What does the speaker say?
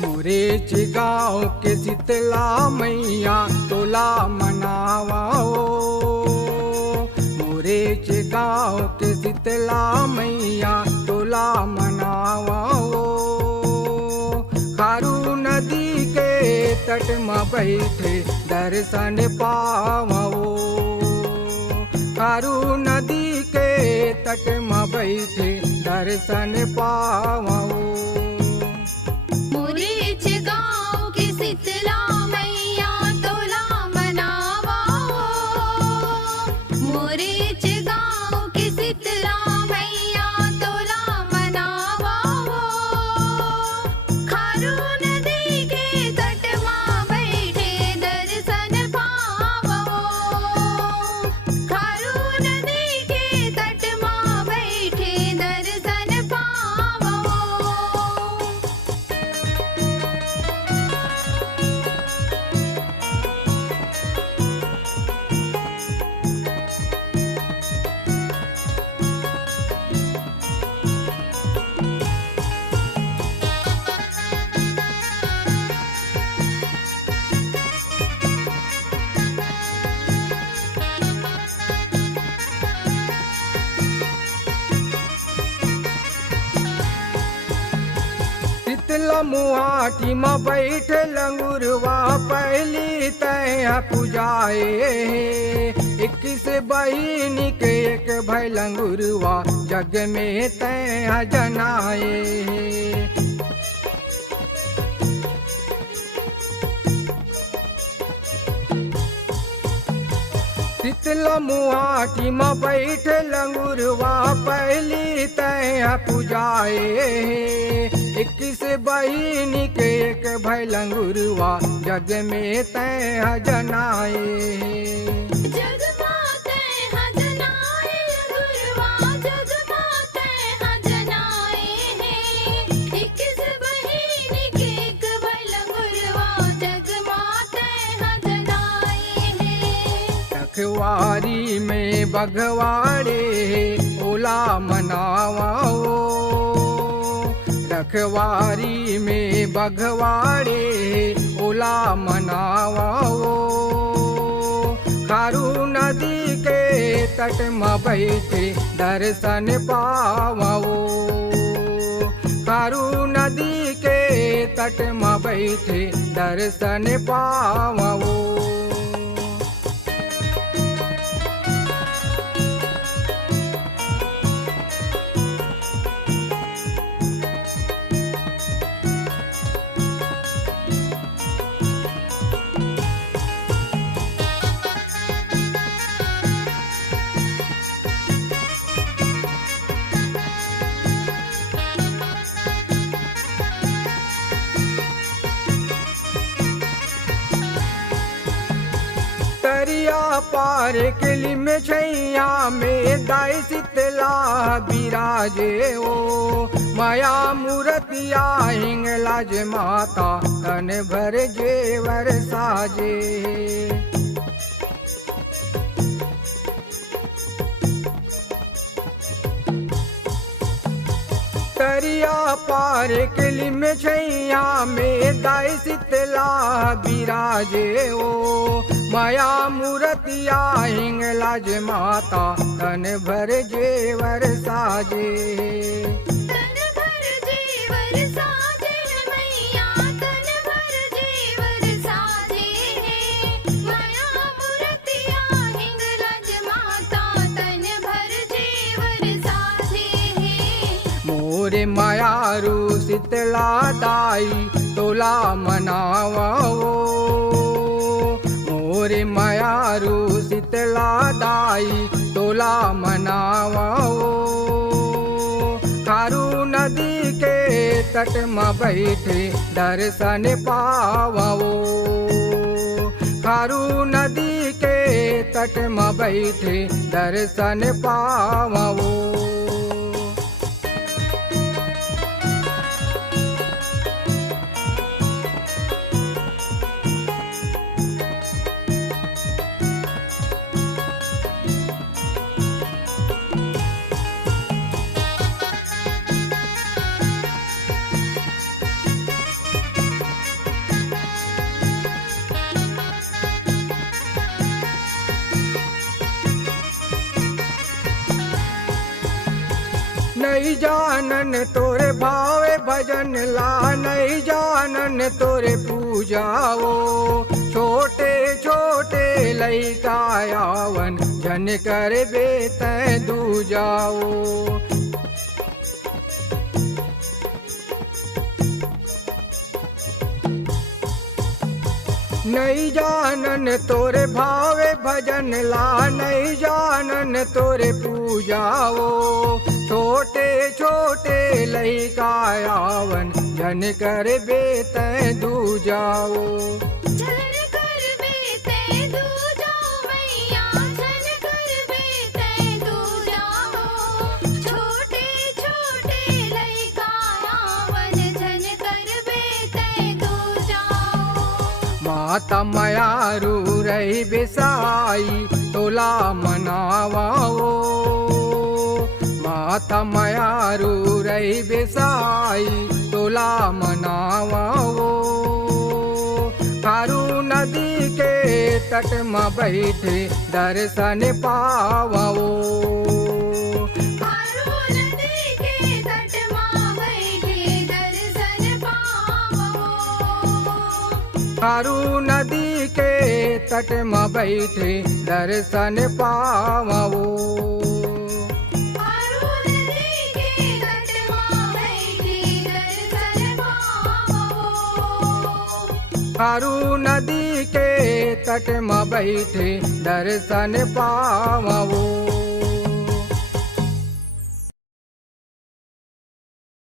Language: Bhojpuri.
मोरेच गाँव के शीतला मैया तोला मनावाओ। मोरेच गाँव के शीतला मैया तोला मनावाओ। खारू नदी के तट में बैठे दर्शन पावो। खारू नदी के तट में बैठे दर्शन पावो। मोरेच गाँव के शीतला मैया तोला मनावाओ। मोरेच गाँव के शीतला मैया तोला मनावाओ। खारू नदी के तट माँ बैठे दर्शन पावो। खारू नदी के तट माँ बैठे दर्शन पावो। शीतला मुहाटी में बैठ लंगुरवा पहली तय पूजाए। 21 बहिन के एक भाई लंगुरवा जग में तय जनाए। शीतला मुहाटी में बैठ लंगुरवा पहली तय पूजाए। 21 बहिन के एक भाई लंगुरवा जग में तय जनाए। जग माते हजनाए गुरुवा जग माते हजनाए हैं। 21 बहिन के एक भल गुरुवा जग माते हजनाए हैं। रखवारी में बघवाड़े ओला मनावाओ। रखवारी में बघवाड़े ओला मनावाओ। खारू नदी के तट में बैठे दर्शन पावो। खारू नदी के तट में बैठे दर्शन पावो। दरिया पार किली में छैया में दाई शीतला विराजे ओ। माया मूर्तिया हिंगलाज माता तन भर जेवर साजे। दरिया पार किली में छैया में दाई शीतला विराजे ओ। माया मूर्तिया हिंगलाज माता तन भर जेवर साजे। तन भर जेवर साजे मैया तन भर जेवर साजे हैं। माया मूर्तिया हिंगलाज माता तन भर जेवर साजे हैं। मोरे मायारू शीतला दाई तोला मनावाओ। मोरे मयारू शीतला दाई तोला मनावाओ। खारू नदी के तट में बैठे दर्शन पावो। खारू नदी के तट में बैठे दर्शन पावो। नहीं जानन तोरे भावे भजन ला, नहीं जानन तोरे पूजाओ। छोटे छोटे लइका आवन जन कर बेत दूजाओ। नहीं जानन तोरे भावे भजन ला, नहीं जानन तोरे पूजाओ। छोटे छोटे लइका आवन जन कर बेत दूजाओ। जन कर बेते दूजाओ मैया, जन कर बेते दूजाओ। छोटे छोटे लइका आवन जन कर बेते दूजाओ। माता मयारू रही बिसाई तोला मनावाओ। माता मयारू रही बिसाई तोला मनावाओ। खारू नदी के तट में बैठे दर्शन पावो। खारू नदी के तट में बैठे दर्शन पावो। खारू नदी के तट में बैठे दर्शन पावो। खारू नदी के तट में बैठे दर्शन पावो।